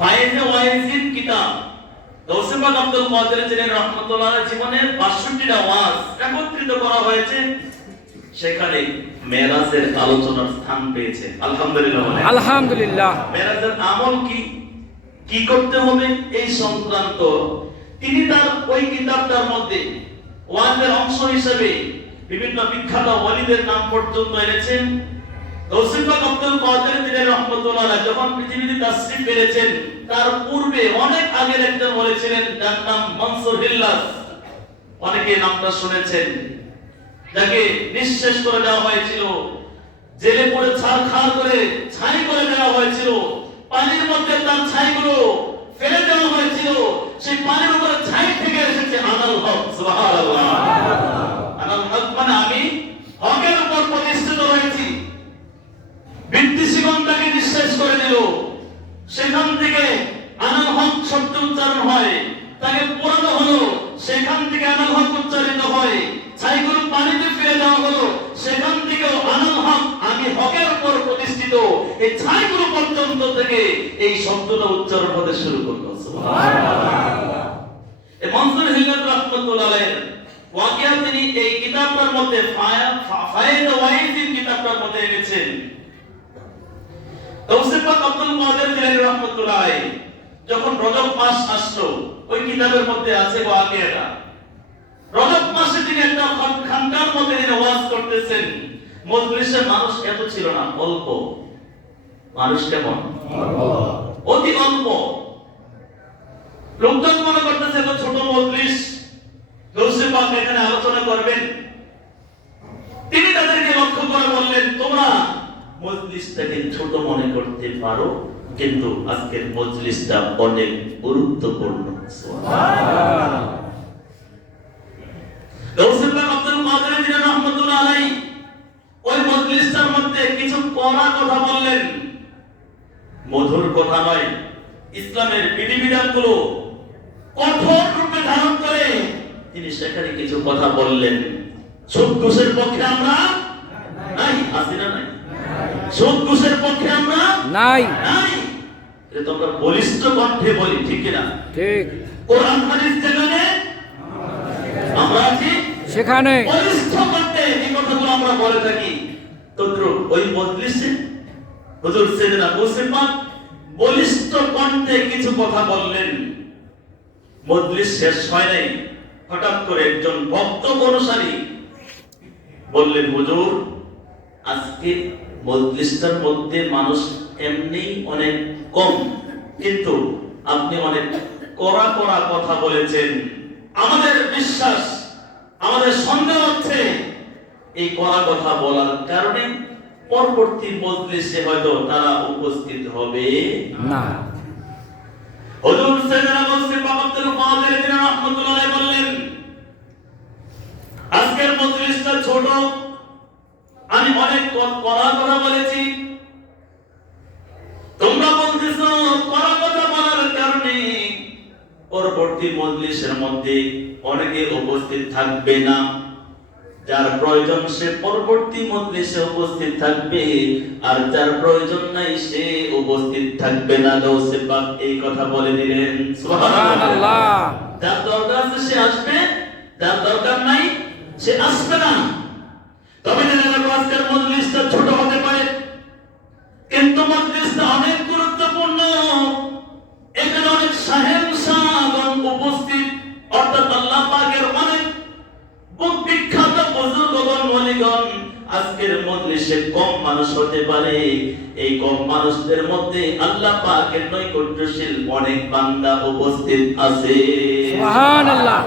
ফায়েজে ওয়াইজিন কিতাব গৌসে পাক আব্দুল কাদের জিলানী রাহমাতুল্লাহ আলাইহি জীবনের ৬২টা ওয়াজ একত্রিত করা হয়েছে, সেখানে মেরাজের আলোচনার স্থান পেয়েছে। আলহামদুলিল্লাহ, আলহামদুলিল্লাহ। মেরাজের আমল কি করতে হবে এই সংক্রান্ত তিনি তার ওই কিতাবটার মধ্যে ওয়াজের অংশ হিসেবে বিভিন্ন বিখ্যাত ওয়ালিদের নাম পর্যন্ত এনেছেন। গৌসে পাক আব্দুল কাদের জিলানী রাহমাতুল্লাহ আলাইহি যখন পৃথিবীতে তাশরীফ পেয়েছেন, তার পূর্বে অনেক আগের একজন বলেছিলেন, যার নাম মনসুর হিল্লাস, অনেকে নামটা শুনেছেন, যাকে নিঃশেষ করে দেওয়া হয়েছিল, জেলে পড়ে ছারখার করে ছাই করে দেওয়া হয়েছিল, পানির মধ্যে তার ছাইগুলো ফেলে দেওয়া হয়েছিল, সেই পানির উপরে ছাই থেকে এসেছে আনাল হক। সুবহানাল্লাহ। আনাল হক মানে আমি হকের উপর প্রতিষ্ঠিত রয়েছি। বিদ্বেষীগণ তাকে নিঃশেষ করে দিল, সেখান থেকে আনাল হক শব্দ উচ্চারণ হয়, তাকে পোড়ানো হলো, সেখান থেকে আনাল হক উচ্চারিত হয়, ছাইগুলো পানিতে ফেলে দেওয়া হলো, সেখান থেকেও আনাল হক আমি হকের উপর প্রতিষ্ঠিত, এই ছাইগুলো পর্যন্ত থেকে এই শব্দটা উচ্চারণ হতে শুরু করলো। সুবহানাল্লাহ। এই মনসুর হিল্লাস রাহমাতুল্লাহ আলাইহি ওয়াকিয়া তিনি এই কিতাবটার মধ্যে ফায়েজ ওয়াইজিন কিতাবটার মধ্যে এনেছেন। গৌসে পাক আব্দুল কাদের জিলানী রাহমাতুল্লাহ আলাইহি যখন রজব মাস আসলো, ওই কিতাবের মধ্যে আছে ওয়াকিয়াটা। রজব মাসে তিনি একটা খানকার মধ্যে তিনি ওয়াজ করতেছেন, মজলিসে মানুষ এত ছিল না, অল্প মানুষ, কেমন অতি অল্প লোকজন মনে করতেছে এত ছোট মজলিস, গৌসে পাক এখানে আলোচনা করবেন। তিনি তাদেরকে লক্ষ্য করে বললেন, তোমরা মজলিসটাকে ছোট মনে করতে পারো, কিন্তু আজকের মজলিসটা অনেক গুরুত্বপূর্ণ। সুবহানাল্লাহ। গৌসে পাক আব্দুল কাদের জিলানী রাহমাতুল্লাহ আলাইহি ওই মজলিসটার মধ্যে কিছু কড়া কথা বললেন, মধুর কথা নয়, ইসলামের বিধিবিধানগুলো কঠোর রূপে ধারণ করে তিনি সেখানে কিছু কথা বললেন। সুদ ঘুষের পক্ষে আমরা নাই, আছি না নাই? সুদ ঘুষের পক্ষে আমরা নাই। এটা তো আমরা বলিষ্ঠ কণ্ঠে বলি, ঠিক না? ঠিক। কোরআন হাদিস যেখানে আমরা আছি, সেখানে বলিষ্ঠ কণ্ঠে এই কথাগুলো আমরা বলে থাকি। তদ্র ওই মজলিসে হুজুর সাইয়েদনা গৌসে পাক বলিষ্ঠ কণ্ঠে কিছু কথা বললেন। মজলিস শেষ হয় নাই, হঠাৎ করে একজন ভক্ত অনুসারী বললেন, হুজুর আজকে মজলিসটার মধ্যে মানুষ এমনি অনেক কম, কিন্তু আপনি অনেক কড়া কড়া কথা বলেছেন। আমাদের বিশ্বাস, আমাদের সন্দেহ হচ্ছে এই কড়া কথা বলার কারণে পরবর্তী মজলিসে হয়তো তারা উপস্থিত হবে না। হুজুর সাইয়েদনা গৌসে পাক আব্দুল কাদের জিলানী রাহমাতুল্লাহ আলাইহি বললেন, আজকের মজলিসটা ছোট, আমি অনেক কড়া কথা বলেছি, তোমরা বলতেছো কড়া কথা বলার কারণে পরবর্তী মজলিসের মধ্যে অনেকে উপস্থিত থাকবে না, যার প্রয়োজন সে পরবর্তী মজলিসে উপস্থিত থাকবে, আর যার প্রয়োজন নাই সে উপস্থিত থাকবে না। গৌসে পাক এই কথা বলে দিলেন। সুবহানাল্লাহ। যার দরকার আছে সে আসবে, যার দরকার নাই সে আসবে না। তবে আজকের মজলিসটা ছোট হতে পারে, কিন্তু মজলিসটা অনেক গুরুত্বপূর্ণ। এখানে অনেক শাহেনশাহগণ উপস্থিত, অর্থাৎ আল্লাহ পাকের অনেক বিখ্যাত বুজুর্গগণ ওয়ালিগণ। আজকের মজলিসে কম মানুষ হতে পারে, এই কম মানুষদের মধ্যে আল্লাহ পাকের নৈকট্যশীল অনেক বান্দা উপস্থিত আছে। সুবহানাল্লাহ।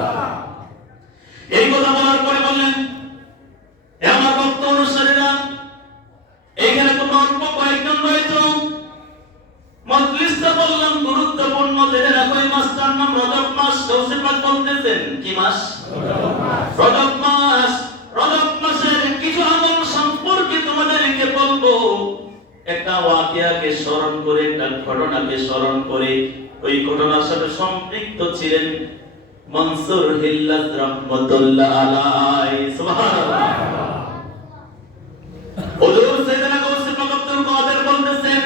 এই কথা বলার পরে বললেন, আমার ভক্ত অনুসারীরা, এখানে তোমরা অল্প কয়েকজন রয়েছে, মজলিসটা বললাম গুরুত্বপূর্ণ, জেনে রাখো এই মাসটার নাম রজব মাস। গৌসে পাক বলতেছেন কি মাস? রজব মাস। রজব মাসের কিছু আমল সম্পর্কে তোমাদেরকে বলবো। একটা ওয়াকিয়াকে স্মরণ করে, একটা ঘটনাকে স্মরণ করে, ওই ঘটনার সাথে সম্পৃক্ত ছিলেন মনসুর হিল্লাস রাহমাতুল্লাহ আলাইহি। সুবহানাল্লাহ। হুজুর সাইয়েদনা গৌসে পাক আব্দুল কাদের বলতেছেন,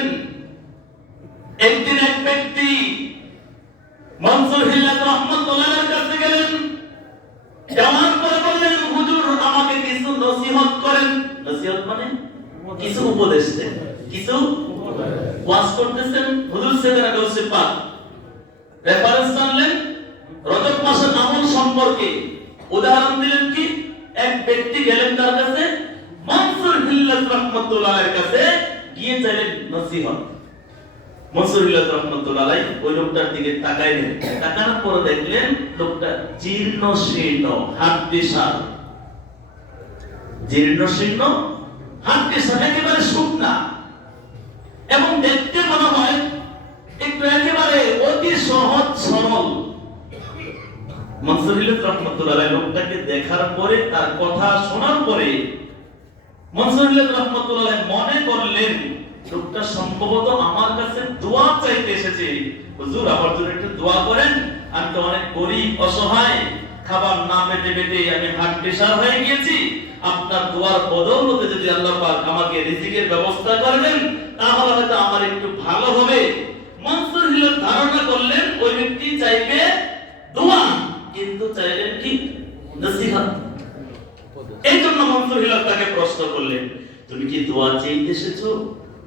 একদিন এক ব্যক্তি উপদেশ দেন, কিছু ওয়াজ করতেছেন, হুজুর সাইয়েদনা গাউসে পাক রেফারেন্স জানলেন, রজব মাসের আমল সম্পর্কে উদাহরণ দিলেন। কি এক ব্যক্তি গেলেন তার কাছে, মনসুর হিল্লাত রাহমাতুল্লাহ আলাইহির কাছে গিয়ে চাইলেন নসিহত। মনসুর হিল্লাত রাহমাতুল্লাহ আলাইহি ওই লোকটার দিকে তাকাইলেন, তাকানোর পরে দেখলেন লোকটা জীর্ণ শীর্ণ, হাড্ডিসার, জীর্ণ শীর্ণ হাড্ডিসার, একেবারে শুকনা, এবং দেখতে মনে হয় একটু একেবারে অতি সহজ সরল। মনসুর হিল্লাত রাহমাতুল্লাহ আলাইহি লোকটাকে দেখার পরে, তার কথা শোনার পরে মনসুর হিল্লাত রাহমাতুল্লাহ আলাইহি মনে করলেন লোকটা সম্ভবত আমার কাছে দোয়া চাইতে এসেছে। হুজুর আমার জন্য একটু দোয়া করেন, আমি তো অনেক গরীব অসহায়, খাবার না পেতে পেতে আমি হাড্ডিসার হয়ে গিয়েছি, আপনার দোয়ার বদৌলতে যদি আল্লাহ পাক আমাকে রিজিকের ব্যবস্থা করে দেন তাহলে হয়তো আমার একটু ভালো হবে। মনসুর হিল্লাত ধারণা করলেন ওই ব্যক্তি চাইবে দোয়া, কিন্তু চাইলেন কি নসিহত। এই জন্য মনসুর হিল্লাত তাকে প্রশ্ন করলেন, তুমি কি দোয়া চাইতে এসেছো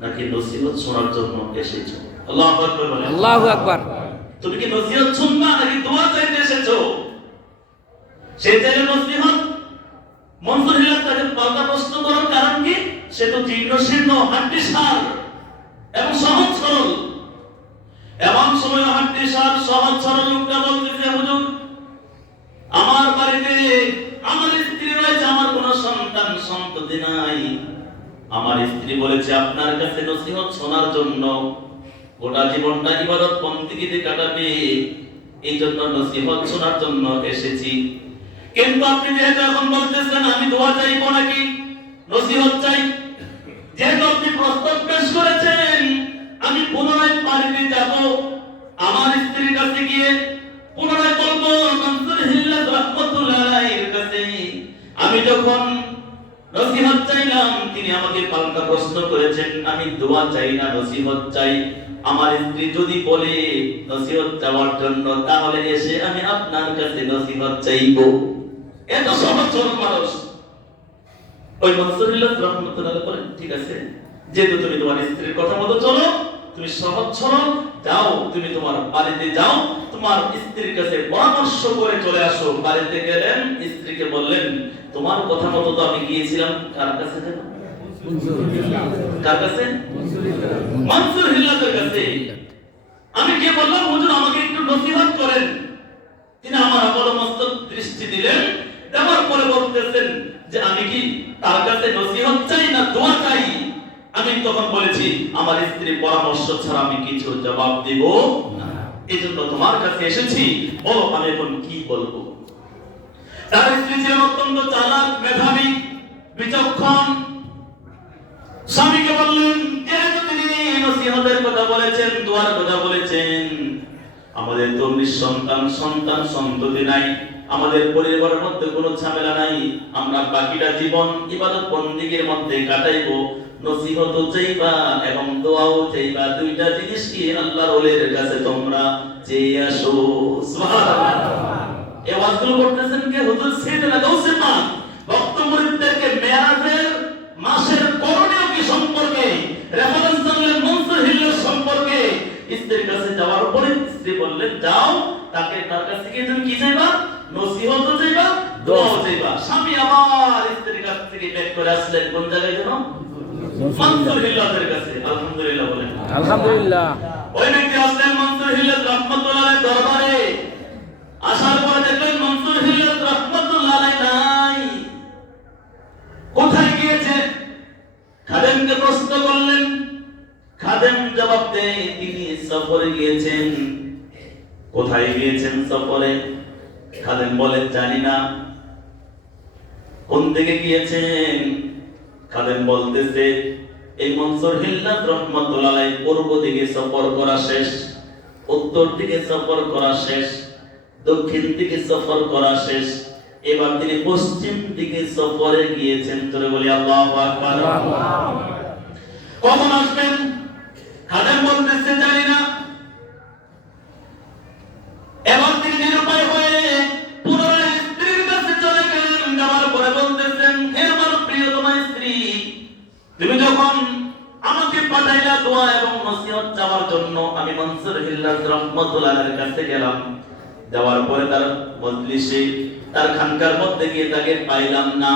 নাকি নসিহত শোনার জন্য এসেছো? আল্লাহু আকবার বলেন। আল্লাহু আকবার। তুমি কি নসিহত শুনবা নাকি দোয়া চাইতে এসেছো? সে চাইলে নসিহত। মনসুর হিল্লাত তাকে পাল্টা প্রশ্ন করার কারণ কি? সে তো জীর্ণ শীর্ণ, হাড্ডিসার এবং সহজ সরল। এমন সময় হাড্ডিসার সহজ সরল লোকটা বলতেছে, হুজুর আমার বাড়িতে আমার স্ত্রী রয়েছে, আমার কোনো সন্তান সন্ততি নাই। আমার স্ত্রী বলেছে আপনার কাছে নসিহত শোনার জন্য, গোটা জীবনটা ইবাদত বন্দেগীতে কাটাবে, এই জন্য নসিহত শোনার জন্য এসেছি। কিন্তু আপনি যেহেতু এখন বলতেছেন আমি দোয়া চাইবো নাকি নসিহত চাই, যেহেতু আপনি প্রস্তাব পেশ করেছেন, আমি পুনরায় বাড়িতে যাব, আমার স্ত্রীর কাছে গিয়ে পুনরায় বলবো মনসুর হিল্লাত রাহমাতুল্লাহ আলাইহির কাছে আমি যখন নসিহত চাইলাম তিনি আমাকে পাল্টা প্রশ্ন করেছেন আমি দোয়া চাই না নসিহত চাই। আমার স্ত্রী যদি বলে নসিহত চাওয়ার জন্য তাহলে এসে আমি আপনার কাছে নসিহত চাইবো। এত সহজ সরল মানুষ। ওই মনসুর হিল্লাত রাহমাতুল্লাহ আলাইহি বলেন, ঠিক আছে, যেহেতু তুমি তোমার স্ত্রীর কথা মতো চলো, তুমি সহজ সরল, যাও তুমি তোমার বাড়িতে যাও, তোমার স্ত্রীর কাছে পরামর্শ করে চলে আসো। বাড়িতে গেলেন, স্ত্রীকে বললেন তোমার কথা মতো তো আমি গিয়েছিলাম, কার কাছে যাব? কার কাছে? মনসুর হিল্লাতের কাছে। আমি গিয়ে বললাম হুজুর আমাকে একটু নসিহত করেন। তিনি আমার অবলম্বন দৃষ্টি দিলেন, দেওয়ার পরে বলতেছেন যে আমি কি তার কাছে নসিহত চাই না দোয়া চাই? আমি তখন বলেছি আমার স্ত্রীর পরামর্শ ছাড়া আমি কিছু জবাব দেব না, এজন্য তোমার কাছে এসেছি, বলো আমি এখন কি বলবো। তার স্ত্রী ছিলেন অত্যন্ত চালাক, মেধাবী, বিচক্ষণ। স্বামীকে বললেন যেহেতু তিনি নসিহতের কথা বলেছেন, দোয়ার কথা বলেছেন, আমাদের তো নিঃসন্তান সন্তান সন্ততি নাই, আমাদের পরিবারের মধ্যে কোনো ঝামেলা নাই, আমরা বাকিটা জীবন ইবাদত বন্দেগীর মধ্যে কাটাইবো, নসিহত চাইবা এবং দোয়াও চাইবা, দুইটা জিনিস কি আল্লাহর ওলির কাছে তোমরা চেয়ে আসো। সুবহানাল্লাহ। এই ওয়াজগুলো করতেছেন কে? হুজুর সাইয়েদনা গাউসে পাক ভক্ত মুরিদদেরকে মেরাজের মাসের করণীয় কি সম্পর্কে রেফারেন্স জানলেন, মনসুর হিল্লাত সম্পর্কে। স্ত্রীর কাছে যাওয়ার পরে স্ত্রী বললেন যাও, তাকে তার কাছে গিয়ে তুমি কি চাইবা? নসিহত চাইবা, দোয়াও চাইবা। স্বামী আবার স্ত্রীর কাছ থেকে ব্যাক করে আসলেন কোন জায়গায় যেন? মনসুর হিল্লাতের কাছে। আলহামদুলিল্লাহ বলেন। আলহামদুলিল্লাহ। ওই ব্যক্তি আসলেন মনসুর হিল্লাত রাহমাতুল্লাহ আলাইহির দরবারে। আসার পরে দেখলেন মনসুর হিল্লাত রাহমাতুল্লাহ আলাইহি নাই। কোথায় গিয়েছে? খাদেমকে প্রশ্ন করলেন। খাদেম জবাব দেয় তিনি সফরে গিয়েছেন। কোথায় গিয়েছেন সফরে? খাদেম বলেন জানি না। কোন দিকে গিয়েছেন? খাদেম বলতেছে এই মনসুর হিল্লাত রাহমাতুল্লাহ আলাইহি পূর্ব দিকে সফর করা শেষ, উত্তর দিকে সফর করা শেষ, দক্ষিণ দিকে সফর করা শেষ, এবার তিনি পশ্চিম দিকে সফরে গিয়েছেন। তোরে বলি আল্লাহু আকবার। কখন আসবেন? খাদেম বলতেছে জানি না। এবার তিনি নিরুপায় হয়ে পুনরায় স্ত্রীর কাছে চলে গেলেন। যাওয়ার পরে বলতেছেন হে আমার প্রিয়তমা স্ত্রী, তুমি যখন মনসুর হিল্লাত রাহমাতুল্লাহির কাছে গেলাম। যাওয়ার পরে তার মজলিসে, তার খানকার মধ্যে গিয়ে তাকে পাইলাম না।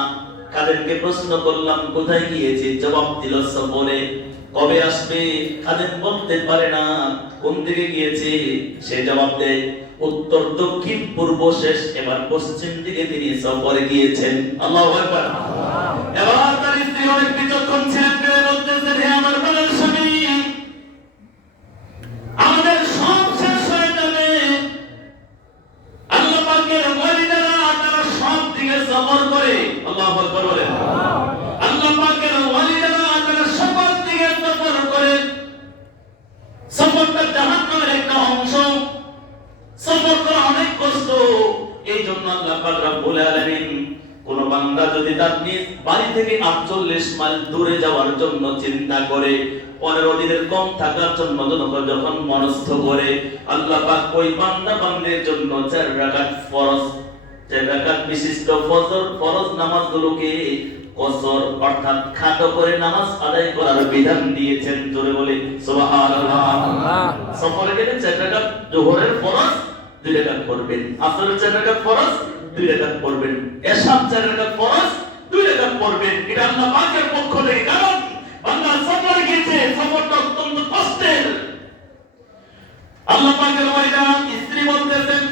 খাদেমকে প্রশ্ন করলাম কোথায় গিয়েছে, জবাব দিল সফরে। কবে আসবে খাদেম বলতে পারে না, কোন দিকে গিয়েছে সে জবাব দেয় উত্তর দক্ষিণ পূর্ব শেষ, এবার পশ্চিম দিকে তিনি সফরে গিয়েছেন। আল্লাহু আকবার। এবার তার স্ত্রী অনেক বিচক্ষণ ছিলেন, বলতেছেন হে আমার প্রাণের স্বামী, আমাদের সব শেষ হয়ে যাবে, আল্লাহ পাকের ওয়ালিদারা তারা সব দিকে সফর করে। আল্লাহু আকবার বলেন। আল্লাহ পাকের ওয়ালিদারা তারা সব দিকে সফর করে। সফরটা জাহান্নামের একটা অংশ, সফর করা অনেক কষ্ট। এই জন্য আল্লাহ পাক রব্বুল আলামিন কোন বান্দা যদি তার নিজ বাড়ি থেকে 48 মাইল দূরে যাওয়ার জন্য চিন্তা করে, 15 দিনের কম থাকার জন্য যখন মনস্থ করে, আল্লাহ পাক ওই বান্দা বান্দির জন্য 4 রাকাত ফরজ, 4 রাকাত বিশিষ্ট ফরজ নামাজগুলোকে কসর অর্থাৎ খাটো করে নামাজ আদায় করার বিধান দিয়েছেন। জোরে বলি সুবহানাল্লাহ। সফরে গেলে 4 রাকাত যোহরের ফরজ 2 রাকাত পড়বেন, আসরের 4 রাকাত ফরজ 2 রাকাত পড়বেন, এশার 4 রাকাত ফরজ 2 রাকাত পড়বেন। এটা আল্লাহ পাকের পক্ষ থেকে, কারণ বান্দা সফরে গিয়েছে, সফরটা অত্যন্ত কষ্টের। আল্লাহ পাকের ওয়াইদা স্ত্রী বলতেছেন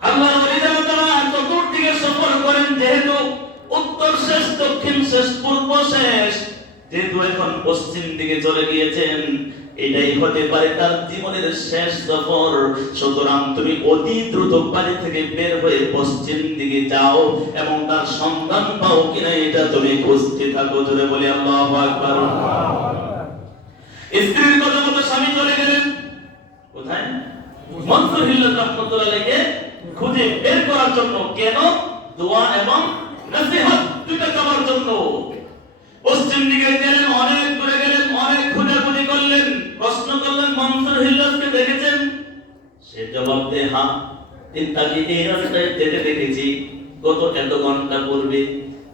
আল্লাহর ওয়াইদা তারা চতুর্দিকে সফর করেন, যেহেতু উত্তর শেষ, দক্ষিণ শেষ, পূর্ব শেষ, যেহেতু এখন পশ্চিম দিকে চলে গিয়েছেন, এটাই হতে পারে তার জীবনের শেষ সফর। সুতরাং তুমি অতি দ্রুত বাড়ি থেকে বের হয়ে পশ্চিম দিকে যাও এবং তার সন্ধান পাও কিনা এটা তুমি খুঁজতে থাকো। জোরে বলি আল্লাহু আকবার। স্ত্রীর কথা মতো স্বামী চলে গেলেন কোথায়? মনসুর হিল্লাত রাহমাতুল্লাহিকে খুঁজে বের করার জন্য। কেন? দোয়া এবং নসিহত দুইটা করার জন্য। পশ্চিম দিকে গেলেন, অনেক দূরে গেলেন, অনেক খোঁজাখুঁজি করলেন, প্রশ্ন করলেন মনসুর হিল্লাতকে দেখেছেন? সে জবাব দেয় হ্যাঁ, তাকে এই রাস্তায় যেতে দেখেছি গত এত ঘন্টা পূর্বে।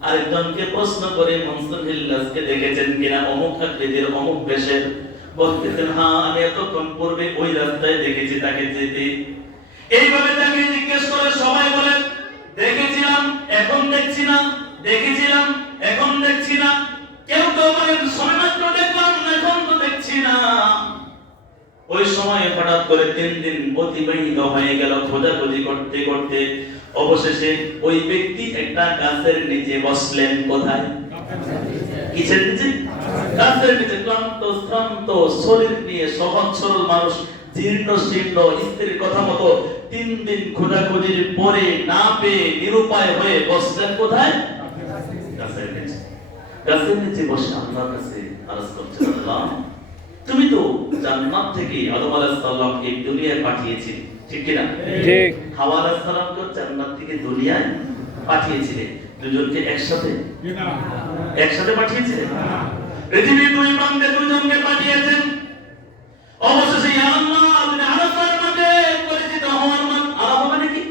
আরেকজনকে প্রশ্ন করে মনসুর হিল্লাতকে দেখেছেন কিনা, অমুক আকৃতির অমুক বেশের, বলতেছেন হ্যাঁ আমি এতক্ষণ পূর্বে ওই রাস্তায় দেখেছি তাকে যেতে। এইভাবে তাকে জিজ্ঞেস করে সবাই বলেন দেখেছিলাম এখন দেখছি না, দেখেছিলাম এখন দেখছি না। কেউ কেউ বলেন সবেমাত্র দেখলাম এখন তো দেখছি না। ওই সময় হঠাৎ করে 3 দিন অতিবাহিত হয়ে গেল খোঁজাখুঁজি করতে করতে। অবশেষে ওই ব্যক্তি একটা গাছের নিচে বসলেন। কোথায়? কিসের নিচে? গাছের নিচে। ক্লান্ত শ্রান্ত শরীর নিয়ে সহজ সরল মানুষ, জীর্ণ শীর্ণ, স্ত্রীর কথা মতো 3 দিন খোঁজাখুঁজির পরে না পেয়ে নিরুপায় হয়ে বসলেন। কোথায়? গাছের নিচে। গাছের নিচে বসে আল্লাহর কাছে আরজ করছেন, আল্লাহ তুমি তো জান্নাত থেকে আদম আলাইহিস সালামকে দুনিয়ায় পাঠিয়েছিলে, ঠিক কি না? ঠিক। হাওয়া আলাইহিস সালামকে জান্নাত থেকে দুনিয়ায় পাঠিয়েছিলে, দুজনকে একসাথে পাঠিয়েছিলেন? পৃথিবীর 2 প্রান্তে 2 জনকে পাঠিয়েছেন। অবশেষে ইয়া আল্লাহ তুমি আরাফার মাঠে পরিচিত হওয়ার আরাফা মানে কি?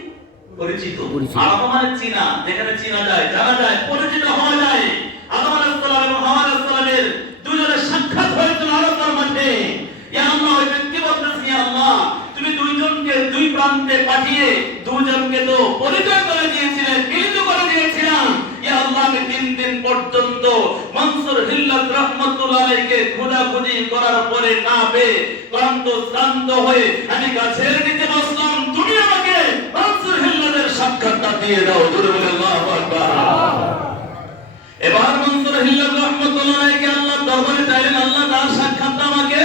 পরিচিত। আরাফা মানে চিনা, যেখানে চিনা যায়, জানা যায়, পরিচিত হওয়া যায়। আদম আলাইহিস সালাম এবং হাওয়া আলাইহিস সালামের দুজনের সাক্ষাৎ হয়েছিল আরাফার মাঠে। ইয়া আল্লাহ ওই ব্যক্তি বলতেছে ইয়া আল্লাহ তুমি 2 জনকে 2 প্রান্তে পাঠিয়ে 2 জনকে তো পরিচয় করে দিয়েছিলেন, মিলিত করে দিয়েছিলেন। ইয়া আল্লাহ আমি 3 দিন পর্যন্ত মনসুর হিল্লাত রাহমাতুল্লাহিকে খোঁজাখুঁজি করার পরে না পেয়ে ক্লান্ত শ্রান্ত হয়ে আমি গাছের নিচে বসলাম, তুমি আমাকে মনসুর হিল্লাতের সাক্ষাৎটা দিয়ে দাও। জোরে বলে আল্লাহু আকবার। এবার মনসুর হিল্লাত রাহমাতুল্লাহিকে আল্লাহ দরবারে চাইলেন, আল্লাহ তার সাক্ষাৎটা আমাকে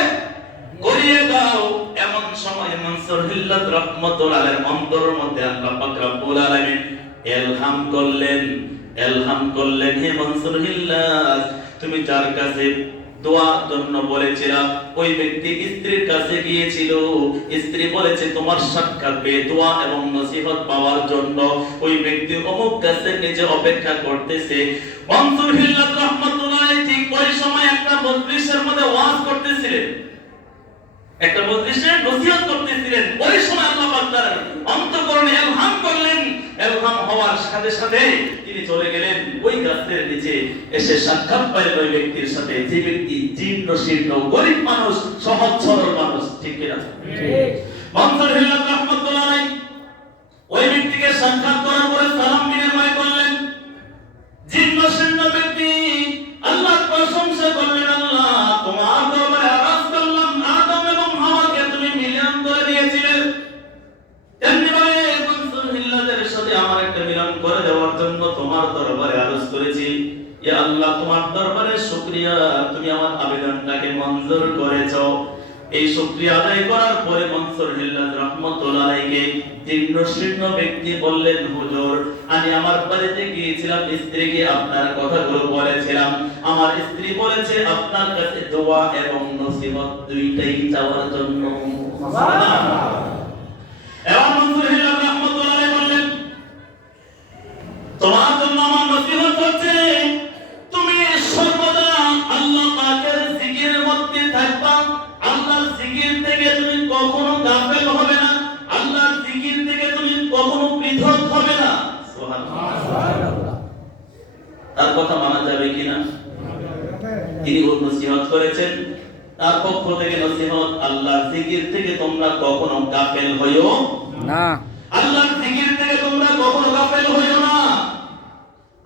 করিয়ে দাও। এমন সময় মনসুর হিল্লাত রাহমাতুল্লাহির অন্তরের মধ্যে আল্লাহ পাক রব্বুল আলামিন ইলহাম করলেন, হে মনসুর হিল্লাত তুমি যার কাছে দোয়ার জন্য বলেছিলাম ওই ব্যক্তি স্ত্রীর কাছে গিয়েছিল, স্ত্রী বলেছে তোমার সাক্ষাৎ পেয়ে দোয়া এবং নসিহত পাওয়ার জন্য ওই ব্যক্তি অমুক গাছের নিচে অপেক্ষা করতেছে। মনসুর হিল্লাত রাহমাতুল্লাহি ঠিক ওই সময় একটা মজলিসের মধ্যে ওয়াজ করতেছিলেন, একটা মজলিসে নসিহত করতেছিলেন। ওই সময় আল্লাহ পাক তার অন্তর করেন, ইলহাম করলেন। ইলহাম হওয়ার সাথে সাথে তিনি চলে গেলেন ওই গাছের নিচে, এসে সাক্ষাৎ পাইলেন ওই ব্যক্তির সাথে, যে ব্যক্তি জীর্ণ শীর্ণ গরিব মানুষ, সহজ সরল মানুষ। ঠিক কিনা? মনসুর হিল্লাত রাহমাতুল্লাহ আলাইহি ওই ব্যক্তিকে সাক্ষাৎ করার পরে সালাম বিনিময় করলেন। জীর্ণ শীর্ণ ব্যক্তি আল্লাহর প্রশংসা করলেন, আল্লাহ তোমার দরবারে আরজ করলাম, আদম এবং হাওয়াকে তুমি মিলন করে দিয়েছিলে, তেমনি ভাবে মনসুর হিল্লাতের সাথে আমার একটা মিলন করে দেওয়ার জন্য তোমার দরবারে আরজ করেছি। ইয়া আল্লাহ, তোমার দরবারে শুকরিয়া, তুমি আমার আবেদনটাকে মঞ্জুর করেছো। এই শুকরিয়া আদায় করার পরে মনসুর হিল্লাত রাহমাতুল্লাহ আলাইহি জীর্ণ শীর্ণ ব্যক্তি বললেন, হুজুর আমি আমার বাড়িতে গিয়েছিলাম, স্ত্রীকে আপনার কথাগুলো বলেছিলাম, আমার স্ত্রী বলেছে আপনার কাছে দোয়া এবং নসিহত দুইটাই চাওয়ার জন্য। সুবহানাল্লাহ। এবার মনসুর হিল্লাত রাহমাতুল্লাহ আলাইহি বললেন, তোমার জন্য আমার নসিহত হচ্ছে তুমি সর্বদা আল্লাহ পাকের জিকিরের মধ্যে থাকবা। আল্লাহর জিকির থেকে তুমি কখনো গাফেল হবে না, আল্লাহর জিকির থেকে তুমি কখনো পৃথক হবে না। সুবহানাল্লাহ। তার কথা মানা যাবে কিনা? তিনি ওর নসিহত করেছেন, তার পক্ষ থেকে নসিহত, আল্লাহর জিকির থেকে তোমরা কখনো গাফেল হইও না। আল্লাহর জিকির থেকে তোমরা কখনো গাফেল হইও না,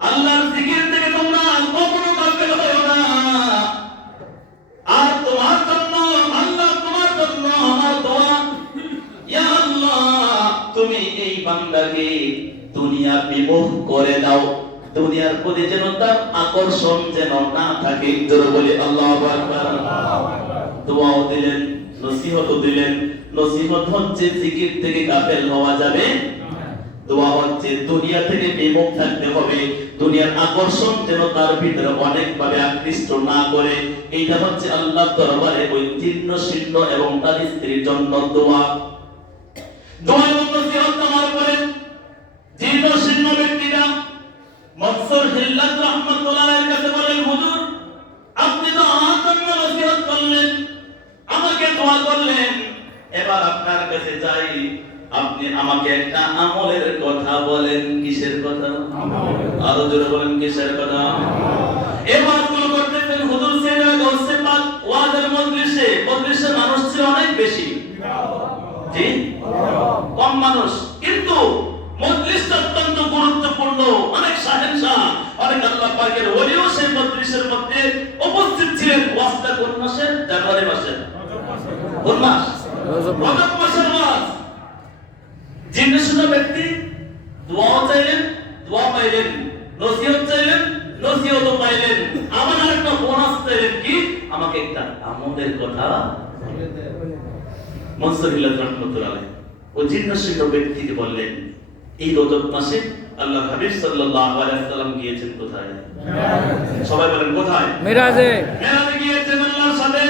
আল্লাহর জিকির থেকে তোমরা কখনো গাফেল হইও না। আর তোমার জন্য আল্লাহ, তোমার জন্য আমার দোয়া, ইয়া আল্লাহ তুমি এই বান্দাকে দুনিয়া বিমুখ করে দাও, দুনিয়ার প্রতি যেন তার আকর্ষণ যেন না থাকে। জোরে বলি আল্লাহু আকবার। দোয়াও দিলেন, নসিহতও দিলেন। নসিহত হচ্ছে জিকির থেকে গাফেল হওয়া যাবে, দোয়া হচ্ছে দুনিয়া থেকে বিমুখ থাকতে হবে, দুনিয়ার আকর্ষণ যেন তার ভিতরে অনেকভাবে আকৃষ্ট না করে। এইটা হচ্ছে আল্লাহর দরবারে ওই জীর্ণ শীর্ণ এবং তার স্ত্রীর জন্য দোয়া। দোয়া এবং নসিহত আমার উপরে জীর্ণ শীর্ণ ব্যক্তিরা মনসুর হিল্লাত রাহমাতুল্লাহ আলাইহির কাছে বলেন, হুজুর আপনি তো আমার জন্য নসিহত করলেন, আমাকে দোয়া করলেন, এবার আপনার কাছে যাই, আপনি আমাকে একটা আমলের কথা বলেন। কিসের কথা? আরো জোরে বলেন, কিসের কথা? এবার কোন করতেছেন হুজুর সেটা গাউসে পাক ওয়াজের মজলিসে, মজলিসে মানুষ ছিল অনেক বেশি, জি কম মানুষ, কিন্তু মজলিসটা অত্যন্ত গুরুত্বপূর্ণ, অনেক শাহেনশাহ, অনেক আল্লাহ পাকের ওলিও সেই মজলিসের মধ্যে উপস্থিত ছিলেন। ওয়াজটা কোন মাসে? জানুয়ারি মাসে। কোন মাস? রজব মাসের ওয়াজ। জীর্ণ শীর্ণ ব্যক্তি দোয়া চাইলেন, দোয়া পাইলেন, নসিহত চাইলেন, নসিহত পাইলেন, আবার আরেকটা বোনাস চাইলেন, কি আমাকে একটা আমলের কথা মনসুর হিল্লাত রাহমাতুল্লাহ আলাইহি ওই জীর্ণ শীর্ণ ব্যক্তিকে বললেন। এই রজব মাসে আল্লাহ হাবিব সাল্লাল্লাহু আলাইহি ওয়াসাল্লাম গিয়েছেন কোথায়? সবাই বলেন কোথায়? মিরাজে। মিরাজে গিয়েছেন আল্লাহর সাথে।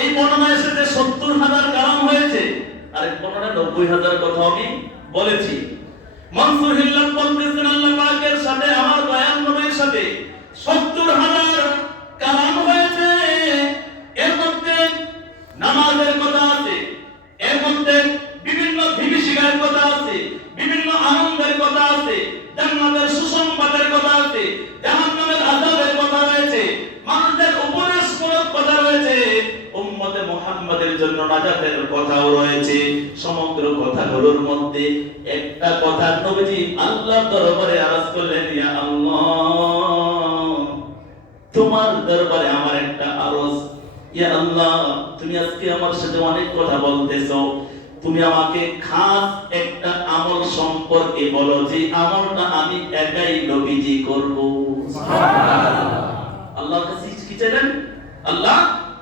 এই বর্ণনা এসেছে ৭০,০০০ কালাম হয়েছে, আরেক বর্ণনা ৯০,০০০ কথা আমি বলেছি। মনসুর হিল্লাত বলতেছেন আল্লাহ পাকের সাথে, আমার দয়াল নবীর সাথে ৭০,০০০ কালাম হয়েছে। এর মধ্যে নামাজের কথা আছে, এর মধ্যে বিভিন্ন বিভীষিকার কথা আছে, বিভিন্ন আনন্দের কথা আছে, জান্নাতের সুসংবাদের কথা আছে, জাহান্নামের আযাবের কথা রয়েছে, মানুষের উপদেশমূলক কথা রয়েছে, উম্মতে মুহাম্মাদের জন্য নাজাতের কথাও রয়েছে। সমগ্র কথাগুলোর মধ্যে একটা কথা নবীজি আল্লাহর দরবারে আরজ করলেন, ইয়া আল্লাহ তোমার দরবারে আমার একটা আরজ, ইয়া আল্লাহ তুমি আজকে আমার সাথে অনেক কথা বলতেছো, তুমি আমাকে খাস একটা আমল সম্পর্কে বলো, যে আমলটা আমি একাই নবীজি করব। সুবহানাল্লাহ। আল্লাহর কাছে কি চাইলেন? আল্লাহ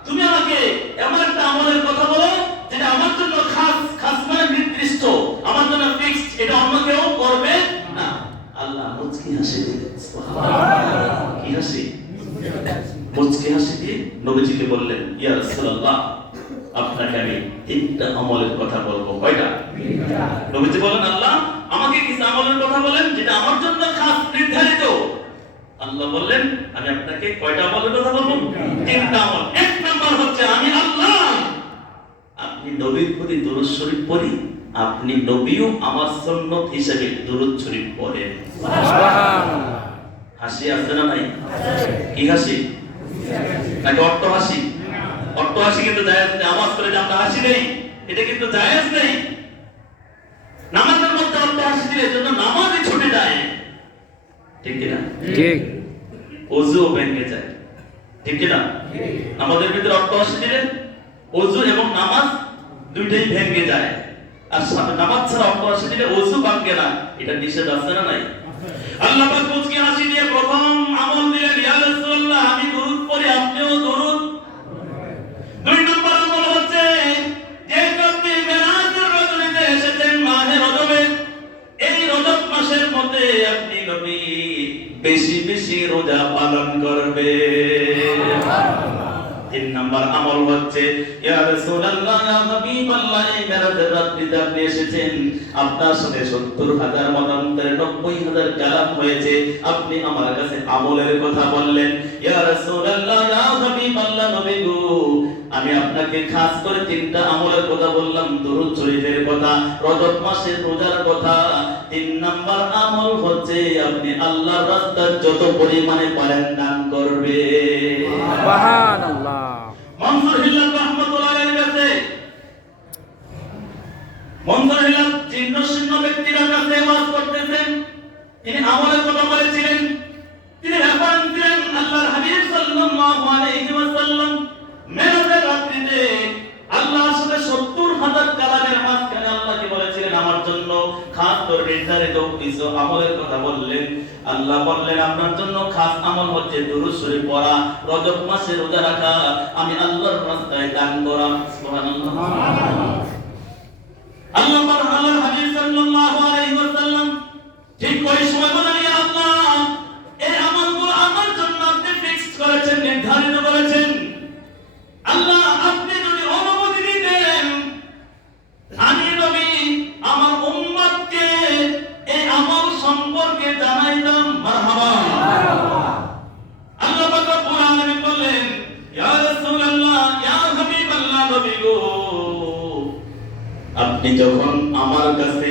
তুমি আমাকে এমন একটা আমলের কথা বলো যেটা আমার জন্য খাস, খাস মানে নির্দিষ্ট, আমার জন্য ফিক্সড, এটা অন্য কেউ করবে না। আল্লাহ মুচকি হাসি দিলেন। সুবহানাল্লাহ। কি হাসি? মুচকি হাসি দিয়ে নবীজিকে বললেন, ইয়া রাসূলুল্লাহ আপনাকে আমি তিনটা আমলের কথা বলবো। কয়টা? তিনটা। নবীজি বলেন, আল্লাহ আমাকে কিছু আমলের কথা বলেন যেটা আমার জন্য খাস নির্ধারিত। আল্লাহ বললেন, আমি আপনাকে কয়টা আমলের কথা বলবো? তিনটা আমল। এক নাম্বার হচ্ছে আমি আল্লাহ, আপনি আমি নবীর প্রতি দুরূদ শরীফ পড়ি, আপনি নবীও আমার সুন্নাত হিসেবে দুরূদ শরীফ পড়েন। সুবহানাল্লাহ। হাসি আছে না নাই? কি হাসি? নাকি অট্ট হাসি? অট্ট হাসি কিন্তু জায়েজ নেই। আওয়াজ করে যে আমরা হাসি নেই, এটা কিন্তু জায়েজ নেই। নামাজের মধ্যে অট্ট হাসি দিলে জন্য নামাজই ছুটে যায়, ঠিক কি না? ঠিক। ওযু ভেঙে যায়, ঠিক কি না? আমাদের ভিতরে অট্ট হাসি দিলে ওযু এবং নামাজ দুইটাই ভেঙে যায়। আর নামাজ ছাড়া অট্ট হাসি দিলে ওযু ভাঙে না, এটা নিষেধ আছে না নাই? আল্লাহ পাক মুচকি হাসি দিয়ে প্রথম আমল দিলেন, ইয়া রাসূলুল্লাহ আমি দুরূদ পড়ি, আপনিও দুরূদ। দুই নম্বর আমল হচ্ছে যে আপনি মেরাজের রজনীতে এসেছেন, মাহে রজবে, এই রজব মাসের মধ্যে আপনি নবী বেশি বেশি রোজা পালন করবেন। তিন নম্বর আমল হচ্ছে ইয়া রাসূলুল্লাহ ইয়া হাবিবাল্লাহ এই মেরাজের রাত্রিতে আপনি এসেছেন, আপনার সাথে ৭০,০০০ মতান্তরে ৯০,০০০ কালাম হয়েছে, আপনি আমার কাছে আমলের কথা বললেন। ইয়া রাসূলুল্লাহ ইয়া হাবিবাল্লাহ নবী গো, আমি আপনাকে খাস করে তিনটা আমলের কথা বললাম, দুরূদ শরীফের কথা, রজব মাসের রোজার কথা। তিন নম্বর আমল হচ্ছে আপনি আল্লাহর রাস্তায় যত পরিমাণে পারেন দান করবেন। সুবহানাল্লাহ। মনসুর হিল্লাল রাহমাতুল্লাহ আলাইহির কাছে, মনসুর হিল্লাল চিহ্ন শূন্য ব্যক্তিরা কাছে ওয়াজ করতেছেন, তিনি আমলের কথা বলেছিলেন, তিনি রেফারেন্স দিলেন আল্লাহর হাবিব সাল্লাল্লাহু আলাইহি ওয়াসাল্লাম মেরাজের রাত্রিতে আল্লাহর সাথে ৭০,০০০ কালামের মাঝখানে আল্লাহকে বলেছিলেন আমার জন্য খাস করে নির্ধারিত কিছু আমলের কথা বললেন। আল্লাহ বললেন আপনার জন্য খাস আমল হচ্ছে দুরূদ শরীফ পড়া, রজব মাসে রোজা রাখা, আমি আল্লাহর রাস্তায় দান করা। সুবহানাল্লাহ। আল্লাহর হাবিব সাল্লাল্লাহু আলাইহি ওয়াসাল্লাম ঠিক ওই সময় বলেন, ইয়া আল্লাহ এই আমলগুলো আমার জন্য আপনি ফিক্সড করেছেন, নির্ধারিত করেছেন। আল্লাহ আপনি যদি অনুমতি দিতেন আমি নবী আমার উম্মতকে এই আমল সম্পর্কে জানাইতাম। মারহাবা। আল্লাহ পাক রব্বুল আলামিন বললেন, ইয়া রাসূলুল্লাহ ইয়া হাবিবাল্লাহ নবী গো, আপনি যখন আমার কাছে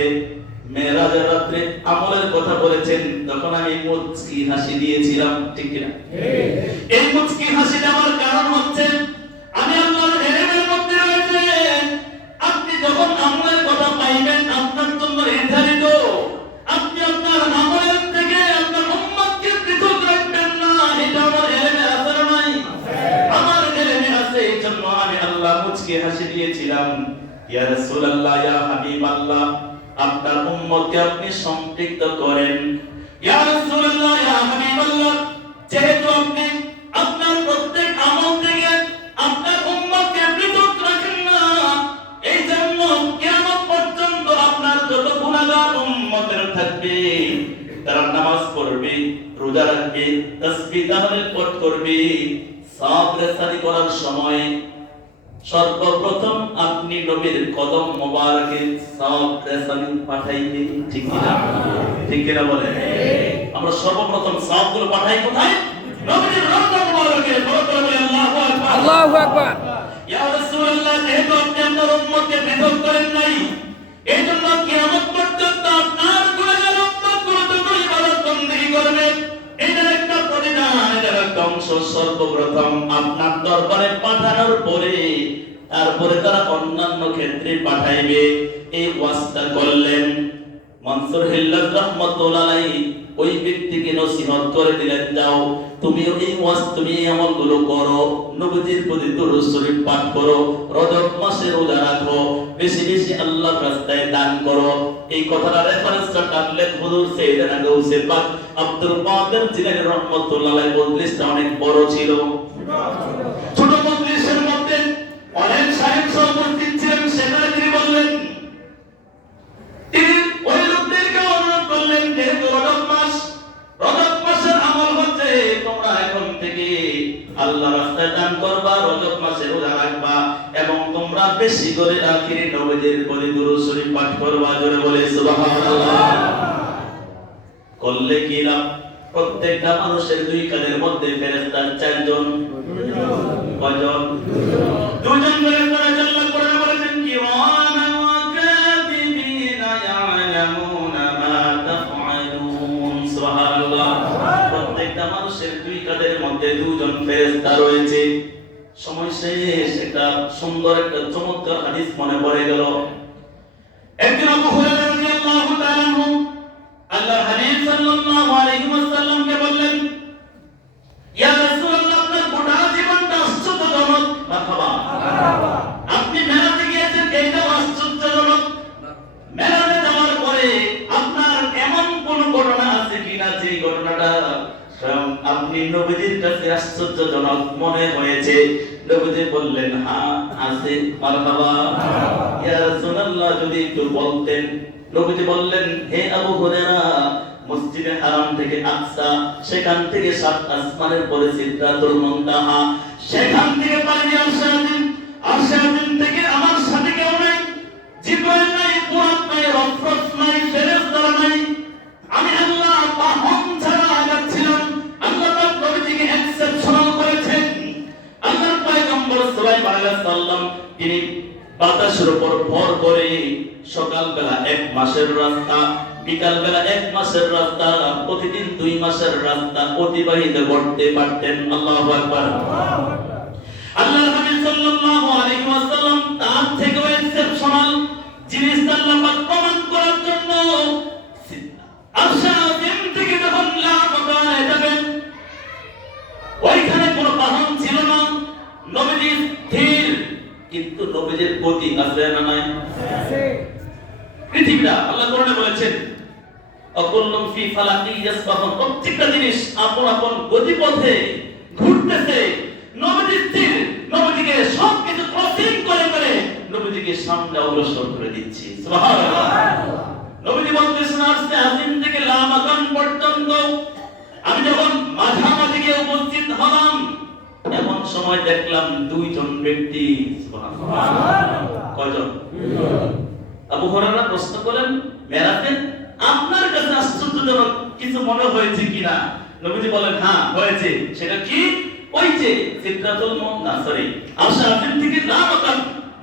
মেরাজের রাতে আমলের কথা বলেছেন তখন আমি মুচকি হাসি দিয়েছিলাম, ঠিক কি না? এই মুচকি হাসি দেওয়ার কারণ হচ্ছে আমি আল্লাহর ইলমের মধ্যে রয়েছে, আপনি যখন আমলের কথা পাইবেন আপনার জন্য নির্ধারিত, আপনি আপনার আমলের থেকে আপনার উম্মতকে পৃথক রাখবেন না, এটা আমার ইলমে আছে না নাই? আমার ইলমে আছে, এই জন্য আমি আল্লাহ মুচকি হাসি দিয়েছিলাম। ইয়া রাসূলুল্লাহ ইয়া হাবিবাল্লাহ আপনার উম্মতকে আপনি সম্পৃক্ত করেন। ইয়া রাসূলুল্লাহ ইয়া হাবিবাল্লাহ যেহেতু আপনি আপনার প্রত্যেক আমল থেকে আপনার উম্মতকে পৃথক রাখেন না, এই জন্য কিয়ামত পর্যন্ত আপনার যত গুনাহগার উম্মতের থাকবে তারা নামাজ পড়বে, রোজা রাখবে, তাসবিহ তাহলিল পাঠ করবে, সাবরে সারি করার সময় সর্বপ্রথম আপনি নবীর কদম মোবারকে সাবরে সারি পাঠাইবেন, ঠিক কি না? ঠিক কি না বলেন? আমরা সর্বপ্রথম সাবগুলো পাঠাই কোথায়? নবীর রওজা মোবারকে। বলে আল্লাহু আকবার। আল্লাহু আকবার। ইয়া রাসূলুল্লাহ যেহেতু আপনি আপনার উম্মতকে পৃথক করেন নাই, এইজন্য কিয়ামত পর্যন্ত আপনার গুনাহগার উম্মতগুলো যত ইবাদত বন্দেগী করবে এটার একটা প্রতিদান, এটার একটা অংশ সর্বপ্রথম আপনার দরবারে পাঠানোর পরে তারপরে তারা অন্যান্য ক্ষেত্রে পাঠাইবে। এই ওয়াজটা করলেন মনসুর হিল্লাল রাহমাতুল্লাহ আলাইহি, ওই ব্যক্তিকে নসিহত করে দিলেন, যাও তুমি এই ওয়াজ তুমি এই আমলগুলো করো, নবীজির প্রতি দুরূদ শরীফ পাঠ করো, রজব মাসে রোজা রাখো, বেশি বেশি আল্লাহর রাস্তায় দান করো। এই কথাটা রেফারেন্সটা টানলেন হুজুর সাইয়েদনা গাউসে পাক আব্দুল কাদের জিলানী রাহমাতুল্লাহ আলাইহি। মজলিসটা অনেক বড় ছিল, ছোট মজলিসের মধ্যে অনেক সাহেব সহ উপস্থিত ছিলেন। সেখানে তিনি বললেন, তিনি ওই লোকদেরকে অনুরোধ করলেন, যেহেতু রজব মাসের আমল হচ্ছে তোমরা এখন থেকে আল্লাহর রাস্তায় দান করবা, রজব মাসে রোজা রাখবা এবং তোমরা বেশি করে আখিরি নবীজির প্রতি দুরূদ শরীফ পাঠ করবা। জোরে বলে সুবহানাল্লাহ। করলে কি লাভ? প্রত্যেকটা মানুষের দুই কাঁধের মধ্যে ফেরেশতা চারজন, কয়জন? দুজন ফেরেশতা। আল্লাহ কোরআনে বলেছেন কি ফেরেশতা রয়েছে। সময় শেষ, একটা সুন্দর একটা চমৎকার হাদিস মনে পড়ে গেল। একদিন আবু হুরায়রা রাদিয়াল্লাহু তাআলা আনহু আল্লাহর হাবিব সাল্লাল্লাহু আলাইহি ওয়াসাল্লামকে বললেন, ইয়া রাসূলুল্লাহ, আপনার গোটা জীবনটা আশ্চর্যজনক। মারহাবা, আপনি মেরাজে গিয়েছেন, এটা আশ্চর্যজনক। মেরাজে যাওয়ার পরে আপনার এমন কোন ঘটনা আছে কিনা যে ঘটনাটা আপনি নবীজির কাছে আশ্চর্যজনক মনে হয়েছে? নবীজি বললেন, হ্যাঁ আছে। মারহাবা, ইয়া রাসূলুল্লাহ, যদি একটু বলতেন। নবীজি বললেন, হে আবু হুরায়রা, মসজিদে হারাম থেকে আকসা, সেখান থেকে সাত আসমানের পরে সিদরাতুল মুনতাহা, সেখান থেকে পানি আরশ-ই-আযীম থেকে আমার সাথে কেউ নাই, জিবরাইল নাই, বুরাক নাই, রফরত নাই, ফেরেশতারা নাই। আমি আল্লাহ বাহন ছাড়া আগাচ্ছিলাম। আল্লাহ পাক নবীজিকে এক্সেপশনাল করেছেন। আল্লাহর পয়গম্বর সাল্লাল্লাহু আলাইহি ওয়াসাল্লাম তিনি বাতাসের উপর ভর করে সকালবেলা 1 মাসের রাস্তা, বিকালবেলা 1 মাসের রাস্তা, প্রতিদিন 2 মাসের রাস্তা অতিবাহিত করতে পারতেন। আল্লাহু আকবার। আল্লাহর নবী সাল্লাল্লাহু আলাইহি ওয়াসাল্লাম তার থেকেও এক্সেপশনাল জিনিস আল্লাহ পাক প্রমাণ করার জন্য আরশ-ই-আযীম থেকে যখন লামাকায় যাবেন, ওইখানে কোনো বাহন ছিল না। নবীজি স্থির, কিন্তু নবীজির গতি আছে না নাই? আছে। পৃথিবীটা আল্লাহ কোরআনে বলেছেন, অকুল্লুম ফি ফালাকি ইয়াসবাহুন, প্রত্যেকটা জিনিস আপন আপন গতিপথে ঘুরতেছে। নবীজি স্থির, নবীজিকে সবকিছু ক্রসিং করে করে নবীজিকে সামনে অগ্রসর করে দিচ্ছে। সুবহানাল্লাহ। নবীজি বলতেছেন, আরশ-ই-আযীম থেকে লামাকান পর্যন্ত আমি যখন মাঝামাঝি গিয়ে উপস্থিত হলাম, এমন সময় দেখলাম 2 জন ব্যক্তি। সুবহানাল্লাহ। কয়জন? 2 জন। আবু হুরায়রা প্রশ্ন করেন, মেরাজে আপনার কাছে আশ্চর্যজনক কিছু মনে হয়েছে কিনা? নবীজি বলেন, হ্যাঁ হয়েছে। সেটা কি? ওই যে সিদরাতুল মুনতাহা, সরি, আরশ-ই-আযীম থেকে লামাকান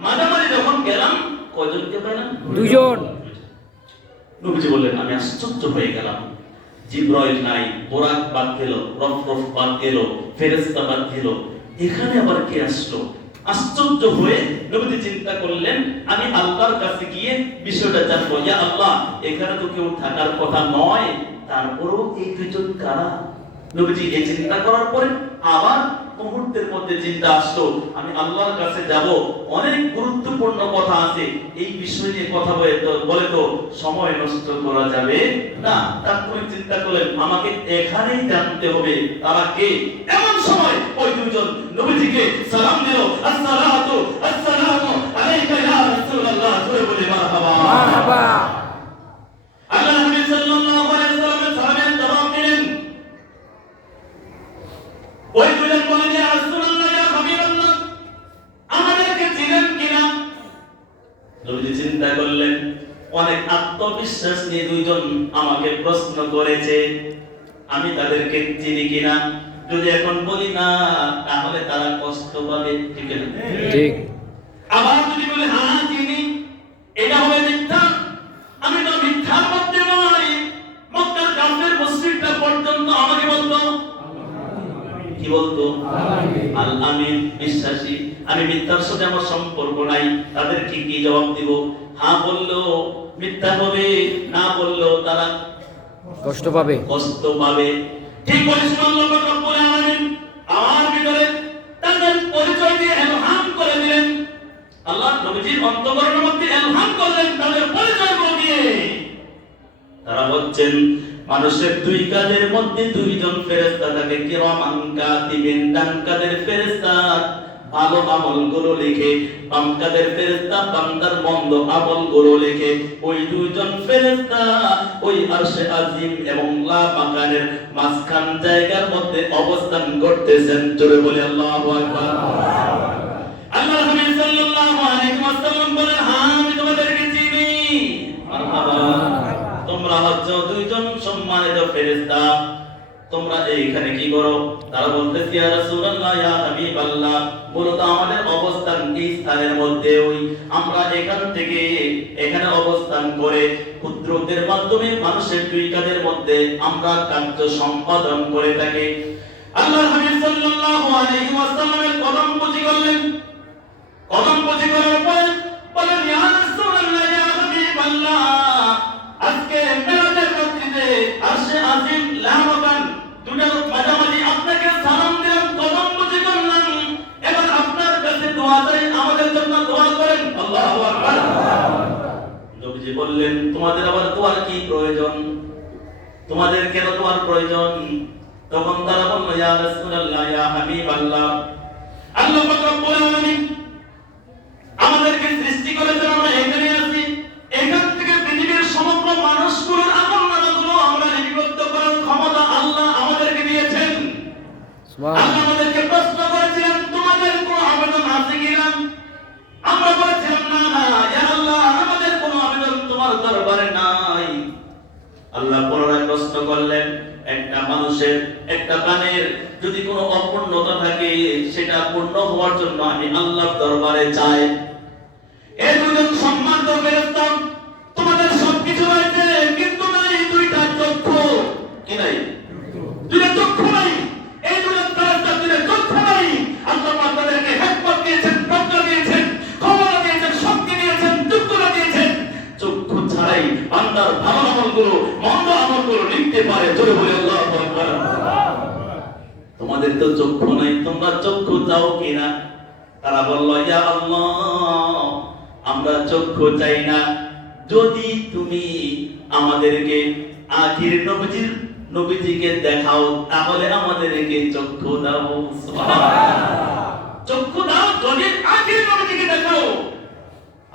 মাঝামাঝি যখন গেলাম, কয়জনকে পেলাম? 2 জন। নবীজি বললেন, আমি আশ্চর্য হয়ে গেলাম। জিবরাইল নাই, বুরাক বাদ গেল, রফরফ বাদ গেল, ফেরেশতা বাদ গেল, এখানে আবার কে আসলো? আশ্চর্য হয়ে নবীজি চিন্তা করলেন, আমি আল্লাহর কাছে গিয়ে বিষয়টা জানবো। ইয়া আল্লাহ, এখানে তো কেউ থাকার কথা নয়, তারপরেও এই 2 জন কারা? নবীজি এই চিন্তা করার পরে আবার মুহূর্তের মধ্যে চিন্তা আসলো, আমি আল্লাহর কাছে যাব, অনেক গুরুত্বপূর্ণ কথা আছে, এই বিষয় নিয়ে কথা বলে তো সময় নষ্ট করা যাবে না। তারপরে চিন্তা করলেন, আমাকে এখানেই জানতে হবে তারা কে। এমন সময় ওই 2 জন নবীজিকে সালাম দিল, আসসালাতু আসসালামু আলাইকা ইয়া রাসূলুল্লাহ, জোরে বলে মারহাবা। মারহাবা। আল্লাহ নবী সাল্লাল্লাহু আলাইহি ওয়াসাল্লামের সাহাবীরা জবাব দিলেন, ওই 2 জন বলেন, ইয়া রাসূলুল্লাহ, ইয়া হাবিবাল্লাহ, আমাদেরকে চিনেন কিনা? নবীজি চিন্তা করলেন, অনেক আত্মবিশ্বাস নিয়ে 2 জন আমাকে প্রশ্ন করেছে, আমি তাদেরকে চিনি কিনা? যদি এখন বলি না, তাহলে তারা কষ্ট পাবে, ঠিক না? ঠিক। আবার যদি বলি হ্যাঁ চিনি, এটা হবে মিথ্যা। আমি তো মিথ্যার মধ্যে নই। মক্কার কাফের মুশরিকরা পর্যন্ত আমাকে বলতো, কি বলতো? আল আমিন, বিশ্বাসী। আমি মিথ্যার সাথে আমার সম্পর্ক নাই। তাদের কি জবাব দিব? হ্যাঁ বললো মিথ্যা হবে, না বললো তারা কষ্ট পাবে। ঠিক বলেছেন আল্লাহ পাক রব্বুল আলামিন। আমার ভিতরে তাদের পরিচয় দিয়ে ইলহাম করে দিলেন। আল্লাহ নবীজির অন্তঃকরণের মধ্যে ইলহাম করলেন তাদের পরিচয়গুলো দিয়ে। তারা হচ্ছেন মানুষের 2 কাঁধের মধ্যে 2 জন ফেরেশতা থাকে, কিরামান কাতিবিন, ডান কাঁধের ফেরেশতা ভালো আমলগুলো লিখে, বাম কাঁধের ফেরেশতা বান্দার মন্দ আমলগুলো লিখে। ওই 2 জন ফেরেশতা ওই আরশ-ই-আযীম এবং লামাকানের মাঝখান জায়গার মধ্যে অবস্থান করতেছেন। জোরে বলে আল্লাহু আকবার। আল্লাহর হাবিব সাল্লাল্লাহু আলাইহি ওয়াসাল্লাম বলেন, হ্যাঁ আমি তোমাদেরকে চিনি। মারহাবা। তোমরা হচ্ছ 2 জন সম্মানিত ফেরেশতা, তোমরা এইখানে কি করো? তারা বলতেছে, ইয়া রাসূলুল্লাহ, ইয়া হাবিবাল্লাহ, মূলত আমাদের অবস্থান এই স্থানের মধ্যে, ওই আমরা এখান থেকে এখানে অবস্থান করে কুদরতের মাধ্যমে মানুষের 2 কাঁধের মধ্যে আমরা কার্য সম্পাদন করে থাকি। আল্লাহর হাবিব সাল্লাল্লাহু আলাইহি ওয়াসাল্লামের কদম বুঝি করলেন। কদম বুঝি করার পরে বলেন, ইয়া রাসূলুল্লাহ, ইয়া হাবিবাল্লাহ, আজকে মেরাজের রাত্রিতে আরশে আজিম লাহমাকান দুটার মাঝামাঝি আপনাকে সালাম দিলাম, কদম বুঝি করলাম। এবার আপনার কাছে দোয়া চাই, আমাদের জন্য দোয়া করেন। আল্লাহু আকবার। নবীজি বললেন, তোমাদের আবার দোয়ার কি প্রয়োজন? তোমাদের কেন দোয়ার প্রয়োজন? তখন তারা বলল, ইয়া রাসূলুল্লাহ, ইয়া হাবিবাল্লাহ, আল্লাহ পাক রব্বুল আলামিন আমাদেরকে সৃষ্টি করেছেন, আমরা এখানে আছি। এখান থেকে পৃথিবীর সমগ্র মানুষগুলোর আমলনামাগুলো আমরা লিপিবদ্ধ করার ক্ষমতা আল্লাহ আমাদেরকে দিয়েছেন। আল্লাহ আমাদেরকে প্রশ্ন করেছিলেন, তোমাদের কোনো আবেদন আছে কিনা? আমরা বলেছিলাম, না না ইয়া আল্লাহ, আমাদের কোনো আবেদন তোমার দরবারে নাই। আল্লাহ পুনরায় প্রশ্ন করলেন, একটা মানুষের, একটা প্রাণের যদি কোনো অপূর্ণতা থাকে, সেটা পূর্ণ হওয়ার জন্য আমি আল্লাহর দরবারে চাই। এই দুজন সম্মানিত ফেরেশতা, তোমাদের সবকিছু রয়েছে, কিন্তু নাই দুইটা চক্ষু। কি নাই? দুইটা চক্ষু নাই। এই দুজন ফেরেশতা দুইটা চক্ষু নাই। আল্লাহ পাক তাদেরকে হিকমত দিয়েছেন, প্রজ্ঞা দিয়েছেন, ক্ষমতা দিয়েছেন, শক্তি দিয়েছেন, যোগ্যতা দিয়েছেন। চক্ষু ছাড়াই বান্দার ভালো আমলগুলো, মন্দ আমলগুলো লিখতে পারে। জোরে বলে আল্লাহু আকবার। তোমাদের তো চক্ষু নাই, তোমরা চক্ষু দাও কিনা? তারা বলল, ইয়া আল্লাহ, আমরা চক্ষু চাই না, যদি তুমি আমাদেরকে আখির নবীজিকে দেখাও, তাহলে আমাদেরকে চক্ষু দাও। সুবহানাল্লাহ। চক্ষু দাও যদি আখির নবীজিকে দেখাও।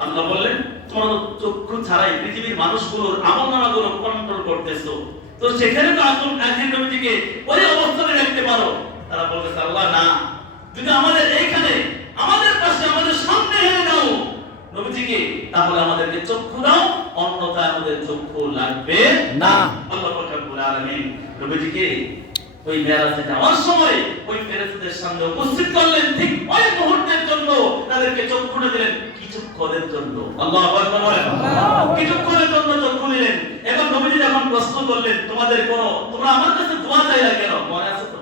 আল্লাহ বললেন, তোমরা চক্ষু ছাড়াই পৃথিবীর মানুষগুলোর আমলনামাগুলো কন্ট্রোল করতেছো, তো সেখানে তো আসল আখির নবীজিকে ওই অবস্থায় রাখতে পারো। তারা বলতেছে, আল্লাহ না, যদি আমাদের এইখানে, আমাদের পাশে, আমাদের সামনে এনে দাও নবীজিকে, তাহলে আমাদেরকে চক্ষু দাও, অন্যথায় আমাদের চক্ষু লাগবে না। আল্লাহ পাক রব্বুল আলামিন নবীজিকে ওই মেরাজে যাওয়ার সময় ওই ফেরেশতাদের সামনে উপস্থিত করলেন, ঠিক ওই মুহূর্তের জন্য তাদেরকে চক্ষুটা দিলেন, কিছুক্ষণের জন্য। আল্লাহু আকবার বলেন। কিছুক্ষণের জন্য চক্ষু দিলেন। এখন নবীজি যখন প্রশ্ন করলেন, তোমরা আমার কাছে দোয়া চাইলা কেন? মনে আছে তো?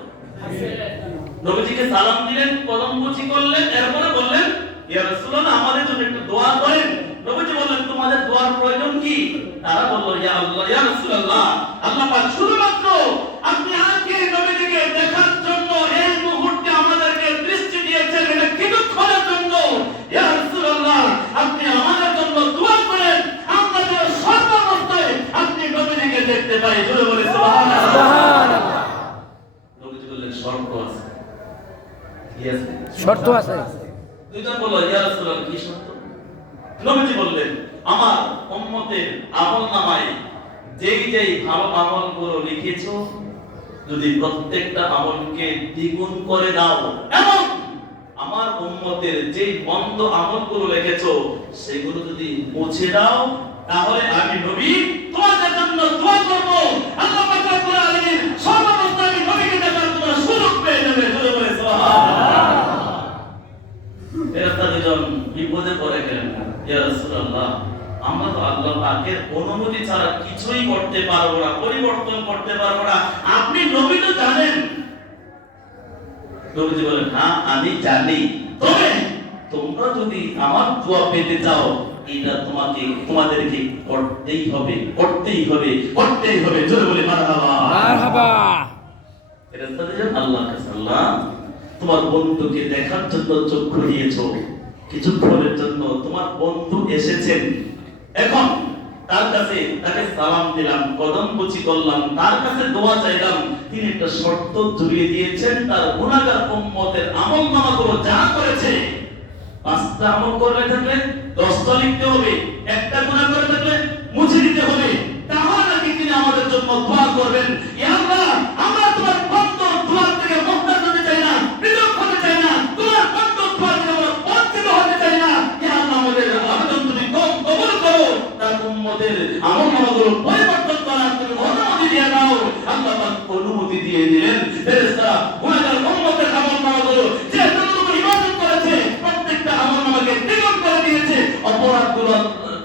নবীজিকে সালাম দিলেন, কদম বুঝি করলেন, এরপরে বললেন, ইয়া রাসূলুল্লাহ, আমাদের জন্য একটু দোয়া করেন। নবীজি বললেন, তোমাদের দোয়ার প্রয়োজন কি? তারা বলল, ইয়া আল্লাহ, ইয়া রাসূলুল্লাহ, আল্লাহ পাক শুধুমাত্র আপনি আজকে নবীজিকে দেখার জন্য এই মুহূর্তে আমাদেরকে দৃষ্টি দিয়েছেন, এটা কিছুক্ষণের জন্য। ইয়া রাসূলুল্লাহ, আপনি আমাদের জন্য দোয়া করেন, আমরা যেন সর্বাবস্থায় আপনি নবীজিকে দেখতে পাই। জোরে বলে সুবহানাল্লাহ। সুবহানাল্লাহ। নবীজি বললেন, শর্ত আছে। কি আছে? শর্ত আছে। দুইজন বলল, ইয়া রাসূলুল্লাহ, কি শর্ত? নবীজি বললেন, আমার উম্মতের আমলনামায় যেই ভালো আমলগুলো লিখেছো, যদি প্রত্যেকটা আমলকে দ্বিগুণ করে দাও, এবং আমার উম্মতের যেই মন্দ আমলগুলো লিখেছো সেগুলো যদি মুছে দাও, তাহলে আমি নবী তোমাদের জন্য দোয়া করব। আল্লাহ পাক রব্বুল আলামিন সর্বাবস্থায় আমি নবীকে দেখার তোমরা সুযোগ পেয়ে যাবে। জোরে বলে সুবহানাল্লাহ। ফেরেশতা দুজন বিপদে পড়ে গেলেন, ইয়া রাসূলুল্লাহ, আমরা তো আল্লাহ পাকের অনুমতি ছাড়া কিছুই করতে পারবো না, পরিবর্তন করতে পারবো না, আপনি নবী তো জানেন। নবীজি বলেন, হ্যাঁ আমি জানি, তবে তোমরা যদি আমার দোয়া পেতে চাও, এটা তোমাদেরকে করতেই হবে, করতেই হবে, করতেই হবে। জোরে বলে মারহাবা। মারহাবা। ফেরেশতা দুজন আল্লাহর কাছে, আল্লাহ, তোমার বন্ধুকে দেখার জন্য চক্ষু দিয়েছো, কিছুক্ষণের জন্য তোমার বন্ধু এসেছেন, এখন তাকে সালাম দিলাম, কদম বুঝি করলাম, তার কাছে দোয়া চাইলাম, তিনি একটা শর্ত জুড়িয়ে দিয়েছেন, তার গুনাহগার উম্মতের আমলনামাগুলো যা করেছে, 5টা আমল করে থাকলে 10টা লিখতে হবে, একটা গুনাহ করে থাকলে মুছে দিতে হবে, তাহলে নাকি তিনি আমাদের জন্য দোয়া করবেন। ইয়া আল্লাহ, আমরা তোমার বন্ধ দোয়া থেকে মুক্ত হতে চাই না, পৃথক হতে চাই না, তোমার বন্ধ দোয়া থেকে আমরা বঞ্চিত হতে চাই না। ইয়া আল্লাহ, আমাদের আবেদন তুমি কবুল করো, তার উম্মতের আমলনামাগুলো পরিবর্তন করার তুমি অনুমতি দিয়ে দাও। আল্লাহ পাক অনুমতি দিয়ে দিলেন। ফেরেশতারা গুনাহগার উম্মতের আমলনামাগুলো যে যতটুকু ইবাদত করেছে প্রত্যেকটা আমলনামাকে দ্বিগুণ করে দিয়েছে, অপরাধগুলো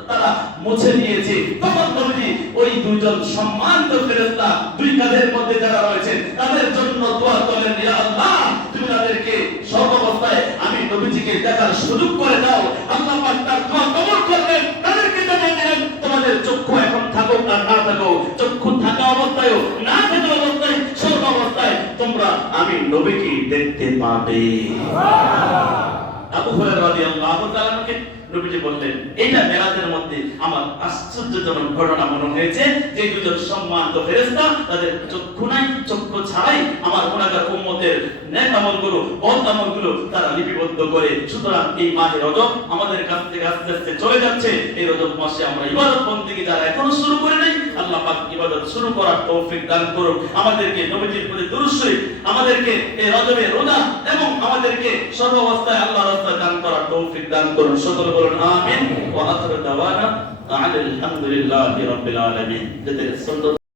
তারা মুছে দিয়েছে। তখন নবীজি ওই দুইজন সম্মানিত ফেরেশতা দুই কাঁধের মধ্যে যারা রয়েছেন তাদের জন্য দোয়া করেন, ইয়া আল্লাহ তুমি তাদেরকে সর্বাবস্থায় আমি নবীজিকে দেখার সুযোগ করে দাও। আল্লাহ পাক তার দোয়া কবুল করলেন, তাদেরকে জানিয়ে দিলেন তোমাদের চক্ষু এখন থাকুক আর না থাকুক, চক্ষু থাকা অবস্থায় না থাকা অবস্থায় সর্বাবস্থায় তোমরা আমি নবীকে দেখতে পাবে। আবু হুরায়রা রাদিয়াল্লাহু তাআলাকে নবীজি বললেন, এটা মেরাজের মধ্যে আমার আশ্চর্যজনক ঘটনা মনে হয়েছে যে দুজন সম্মানিত ফেরেশতা তাদের চক্ষু নাই, চক্ষু ছাড়াই আমার গুনাহগার উম্মতের নেক আমলগুলো বদ আমলগুলো তারা লিপিবদ্ধ করে। সুতরাং এই মাহে রজব আমাদের কাছ থেকে আস্তে আস্তে চলে যাচ্ছে। এই রজব মাসে আমরা ইবাদত বন্দেগী যারা এখনো শুরু করে নাই, আল্লাহ পাক ইবাদত শুরু করার তৌফিক দান করুন। আমাদেরকে নবীজির প্রতি দুরূদ শরীফ, আমাদেরকে এই রজবে রোজা এবং আমাদেরকে সর্বাবস্থায় আল্লাহর রাস্তায় দান করার তৌফিক দান করুন। সকলে বলুন আমিন। ওয়া আখিরু দাওয়ানা আলহামদুলিল্লাহি রাব্বিল আলামিন।